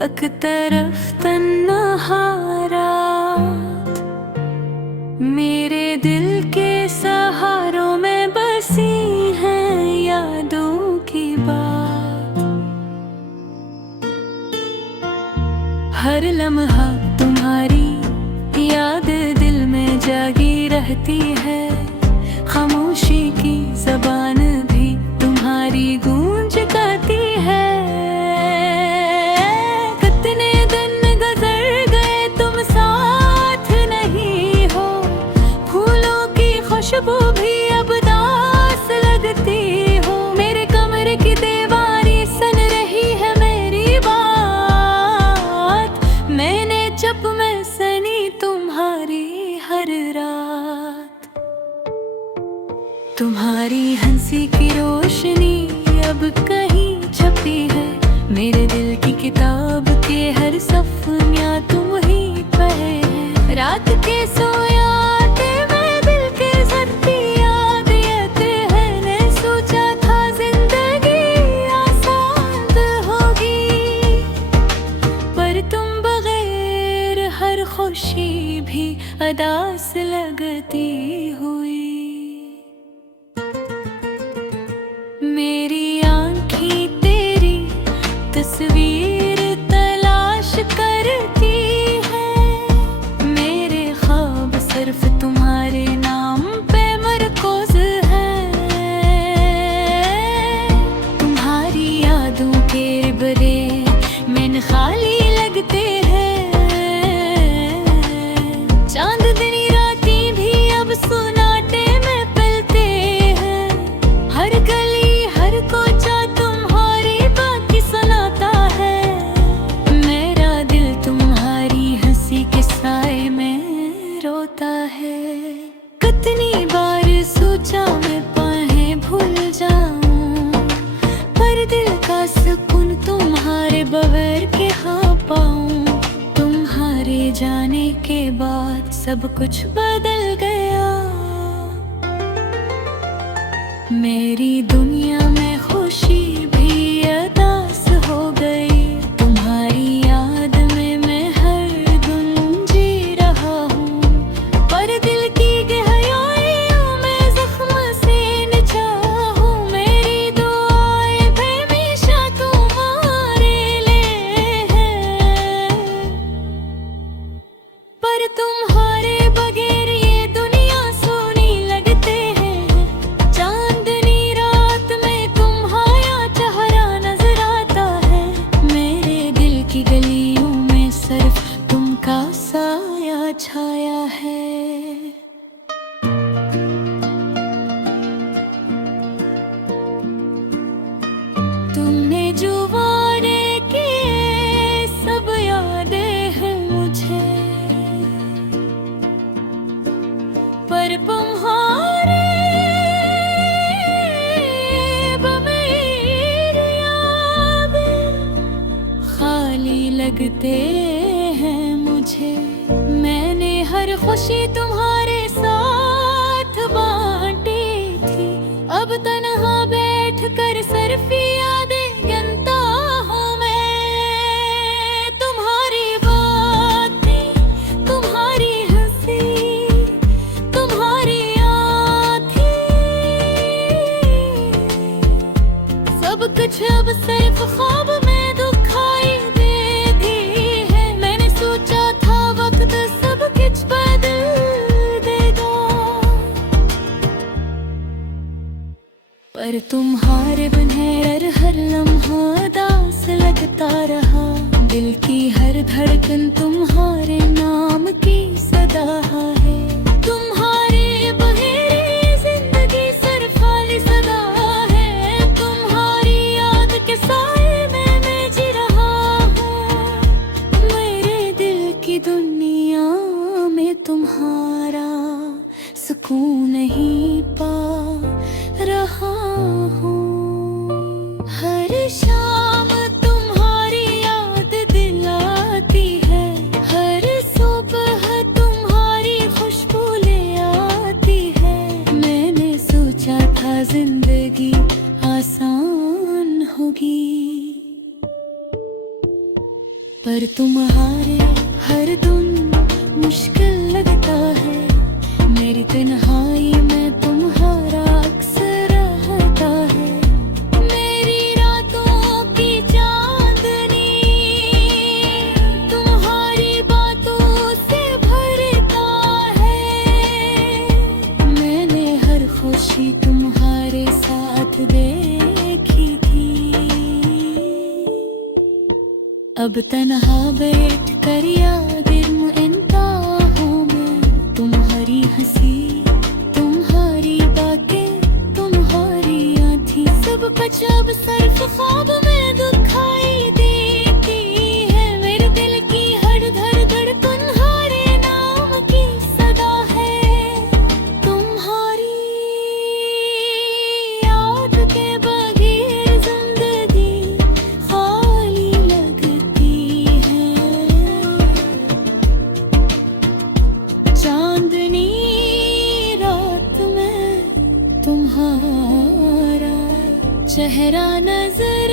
एक तरफ तन्हा रात, मेरे दिल के सहारों में बसी हैं यादों की बात। हर लम्हा तुम्हारी याद दिल में जागी रहती है, खामोशी की ज़बान भी तुम्हारी गूंज गाती है। कितने दिन गुजर गए तुम साथ नहीं हो, फूलों की खुशबू भी अब दास लगती हो। मेरे कमरे की दीवारी सुन रही है मेरी बात, मैंने जब मैं सुनी तुम्हारी हर रात। तुम्हारी हंसी की रोशनी अब कहीं छपी है, मेरे दिल की किताब के हर सफ़िया तुम ही पढ़े हैं। रात के सोयाते मैं दिल के ज़रती याद आते हैं, ने सोचा था जिंदगी आसान होगी, पर तुम बगैर हर खुशी भी अदास लगती हुई। मेरी आँखें तेरी तस्वीर तलाश करती हैं, मेरे ख्वाब सिर्फ तुम्हारे नाम पे मरकूज़ हैं। तुम्हारी यादों के रिबरे मैंने खाली लगते हैं, चांद दिन रातें भी अब सुनाटे में पलते हैं। हर गली हर कोचा तुम्हारी बात सुनाता है, मेरा दिल तुम्हारी हंसी के साए में रोता है। कितनी बार सोचा मैं बाहें भूल जाऊं, पर दिल का सुकून तुम्हारे बगैर के हाँ पाऊं। तुम्हारे जाने के बाद सब कुछ बदल गया, मेरी दुनिया में खुशी भी अदास हो गई। तुम्हारी याद में मैं हर दिन जी रहा हूँ, पर दिल की गहराइयों में जख्म से निचा हूँ। मेरी दुआएं हमेशा तुम्हारे लिए हैं, पर तुम्हारे बगैर ये दुनिया सोनी लगते हैं। चांदनी रात में तुम्हारा चेहरा नजर आता है, मेरे दिल की गलियों में सिर्फ तुमका साया छाया है। तुमने जो वादे किए सब यादें हैं मुझे, पर तुम्हारे बगैर यादें खाली लगते हैं मुझे। मैंने हर खुशी तुम्हारे साथ बांटी थी, अब तन्हा बैठ कर सिर्फ यादें गिनता हूँ मैं। तुम्हारी बातें, तुम्हारी हंसी, तुम्हारी आँखें, सब कुछ अब सिर्फ ख्वाब में दिखाई देती है। मैंने सोचा था वक्त सब कुछ बदल देगा, पर तुम्हारे बिना हर लम्हा दास लगता रहा। दिल की हर धड़कन तुम्हारे नाम की सदा है, तुम्हारे बगैर जिंदगी सिर्फ खाली सदा है। तुम्हारी याद के साए में मैं जी रहा हूँ, मेरे दिल की दुनिया में तुम्हारा सुकून नहीं पा रहा हूँ। हर शाम तुम्हारी याद दिलाती है, हर सुबह तुम्हारी खुशबू ले आती है। मैंने सोचा था जिंदगी आसान होगी, पर तुम्हारे हर दिन मुश्किल लगता है। मेरी तन्हाई में तुम्हारा अक्सर रहता है। मेरी रातों की चांदनी तुम्हारी बातों से भरता है। मैंने हर खुशी तुम्हारे साथ देखी थी। अब तन्हा बैठ कर याद इनता हूँ मैं। तुम्हारी हंसी, तुम्हारी बातें, तुम्हारी आँखें, सब कुछ अब सिर्फ ख्वाब में दिखाई देती है। मेरे दिल की हर धड़कन तुम्हारे नाम की सदा है। तुम्हारी याद के बगैर जिंदगी खाली लगती है। चांदनी रात में तुम्हारा चेहरा नजर